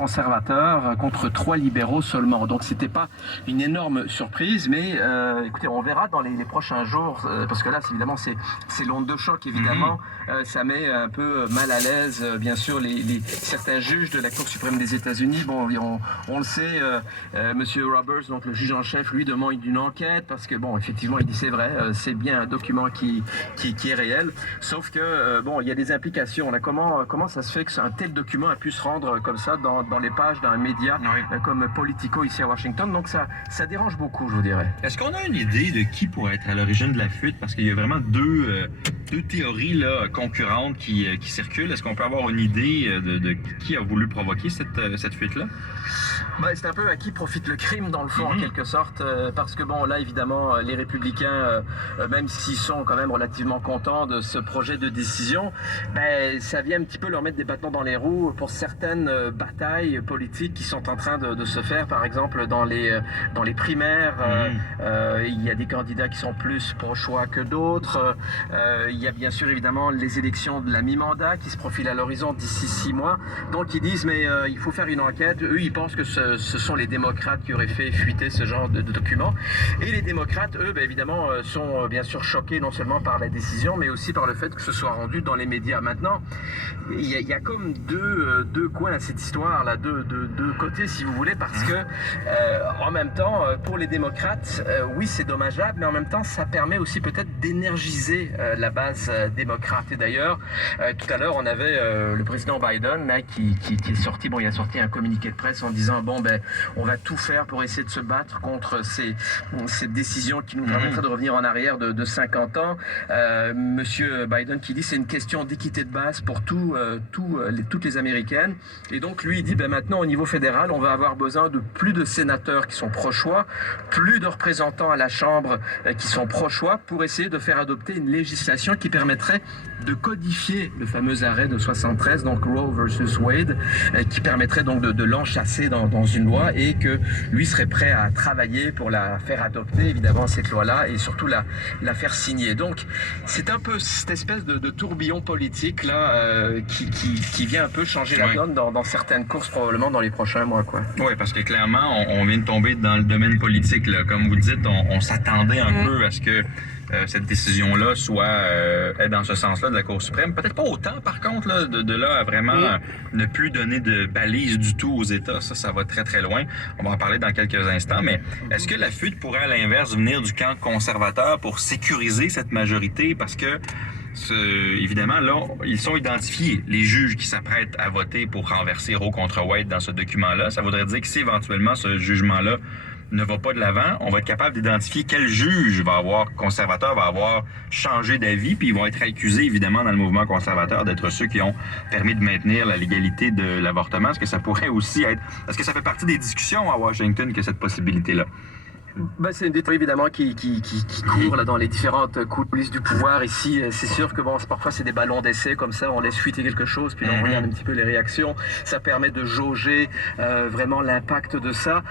conservateurs contre 3 libéraux seulement. Donc c'était pas une énorme surprise, mais écoutez, on verra dans les prochains jours, parce que là, évidemment, c'est l'onde de choc, évidemment. Ça met un peu mal à l'aise, bien sûr, certains juges de la Cour suprême des États-Unis. Bon, on le sait, Monsieur Roberts, donc le juge en chef, lui demande une enquête, parce que, bon, effectivement, il dit c'est vrai, c'est bien un document qui est réel, sauf que, bon, il y a des implications. Là, comment ça se fait que un tel document a pu se rendre comme ça dans les pages d'un média comme Politico ici à Washington? Donc ça dérange beaucoup, je vous dirais. Est-ce qu'on a une idée de qui pourrait être à l'origine de la fuite? Parce qu'il y a vraiment deux théories là, concurrentes qui circulent. Est-ce qu'on peut avoir une idée de qui a voulu provoquer cette fuite-là? Ben, c'est un peu à qui profite le crime, dans le fond, en quelque sorte, parce que, bon, là, évidemment, les républicains, même s'ils sont quand même relativement contents de ce projet de décision, ben, ça vient un petit peu leur mettre des bâtons dans les roues pour certaines batailles politiques qui sont en train de se faire, par exemple, dans les primaires. Il y a des candidats qui sont plus pro-choix que d'autres. Il y a bien sûr, évidemment, les élections de la mi-mandat qui se profilent à l'horizon d'ici 6 mois. Donc, ils disent, mais il faut faire une enquête. Eux, ils pensent que ce sont les démocrates qui auraient fait fuiter ce genre de documents. Et les démocrates, eux, ben, évidemment, sont bien sûr choqués non seulement par la décision, mais aussi par le fait que ce soit rendu dans les médias. Maintenant, il y a comme deux coins à cette histoire-là, deux côtés, si vous voulez, parce que, en même temps, pour les démocrates, oui, c'est dommageable, mais en même temps, ça permet aussi peut-être d'énergiser la base démocrate. Et d'ailleurs, tout à l'heure, on avait le président Biden là, qui est sorti, bon, il a sorti un communiqué de presse en disant, bon, ben, on va tout faire pour essayer de se battre contre cette décision qui nous permettrait de revenir en arrière de 50 ans. Monsieur Biden qui dit c'est une question d'équité de base pour toutes les Américaines. Et donc lui il dit ben, maintenant au niveau fédéral on va avoir besoin de plus de sénateurs qui sont pro-choix, plus de représentants à la Chambre qui sont pro-choix pour essayer de faire adopter une législation qui permettrait de codifier le fameux arrêt de 73, donc Roe versus Wade, qui permettrait donc de l'enchasser dans une loi et que lui serait prêt à travailler pour la faire adopter, évidemment, cette loi-là et surtout la faire signer. Donc, c'est un peu cette espèce de tourbillon politique là qui vient un peu changer la donne dans certaines courses probablement dans les prochains mois, quoi. Oui, parce que clairement, on vient de tomber dans le domaine politique, là. Comme vous dites, on s'attendait un peu à ce que cette décision-là soit dans ce sens-là de la Cour suprême. Peut-être pas autant, par contre, là, de là à vraiment ne plus donner de balises du tout aux États. Ça va très, très loin. On va en parler dans quelques instants. Mais est-ce que la fuite pourrait, à l'inverse, venir du camp conservateur pour sécuriser cette majorité? Parce que évidemment, là, ils sont identifiés, les juges qui s'apprêtent à voter pour renverser Roe contre Wade dans ce document-là. Ça voudrait dire que si éventuellement ce jugement-là ne va pas de l'avant, on va être capable d'identifier quel juge conservateur va avoir changé d'avis, puis ils vont être accusés, évidemment, dans le mouvement conservateur d'être ceux qui ont permis de maintenir la légalité de l'avortement. Est-ce que ça pourrait aussi être... Est-ce que ça fait partie des discussions à Washington que cette possibilité-là? Ben, c'est une détail évidemment qui court là, dans les différentes coulisses du pouvoir. Ici, c'est sûr que bon, parfois c'est des ballons d'essai comme ça, on laisse fuiter quelque chose, puis là, on regarde un petit peu les réactions. Ça permet de jauger vraiment l'impact de ça.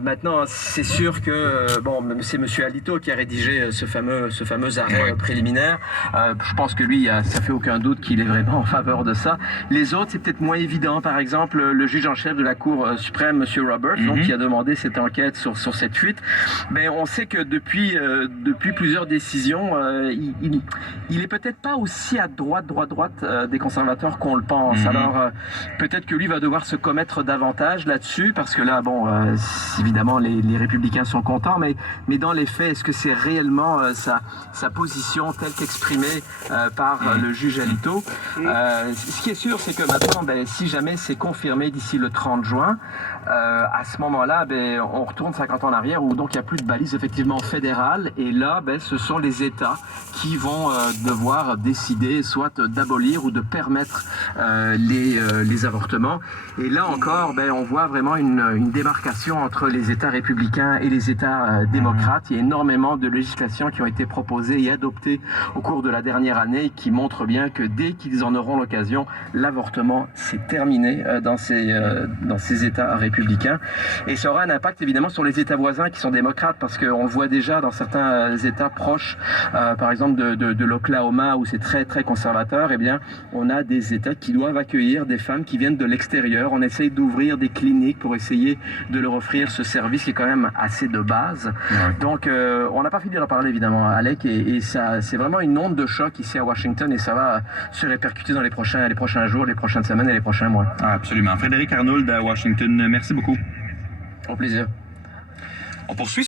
Maintenant, c'est sûr que bon, c'est Monsieur Alito qui a rédigé ce fameux arrêt préliminaire. Je pense que lui, ça fait aucun doute qu'il est vraiment en faveur de ça. Les autres, c'est peut-être moins évident. Par exemple, le juge en chef de la Cour suprême, Monsieur Roberts, donc, qui a demandé cette enquête sur cette fuite. Mais on sait que depuis plusieurs décisions, il est peut-être pas aussi à droite des conservateurs qu'on le pense. Alors peut-être que lui va devoir se commettre davantage là-dessus, parce que là, bon, évidemment les républicains sont contents, mais dans les faits, est-ce que c'est réellement sa position telle qu'exprimée par le juge Alito? Ce qui est sûr, c'est que maintenant, ben, si jamais c'est confirmé d'ici le 30 juin, à ce moment-là, ben, on retourne 50 ans en arrière où donc il n'y a plus de balise effectivement fédérale et là, ben, ce sont les États qui vont devoir décider soit d'abolir ou de permettre les avortements. Et là encore, ben, on voit vraiment une démarcation entre les États républicains et les États démocrates. Il y a énormément de législations qui ont été proposées et adoptées au cours de la dernière année qui montrent bien que dès qu'ils en auront l'occasion, l'avortement c'est terminé dans ces États républicains. Et ça aura un impact évidemment sur les États voisins qui sont démocrates, parce qu'on le voit déjà dans certains États proches, par exemple de l'Oklahoma, où c'est très très conservateur. Eh bien, on a des États qui doivent accueillir des femmes qui viennent de l'extérieur. On essaye d'ouvrir des cliniques pour essayer de leur offrir ce service qui est quand même assez de base. Ouais. Donc, on n'a pas fini d'en parler évidemment, Alec, et ça, c'est vraiment une onde de choc ici à Washington, et ça va se répercuter dans les prochains jours, les prochaines semaines et les prochains mois. Ah, absolument. Frédéric Arnould à Washington, merci beaucoup. Au plaisir. On poursuit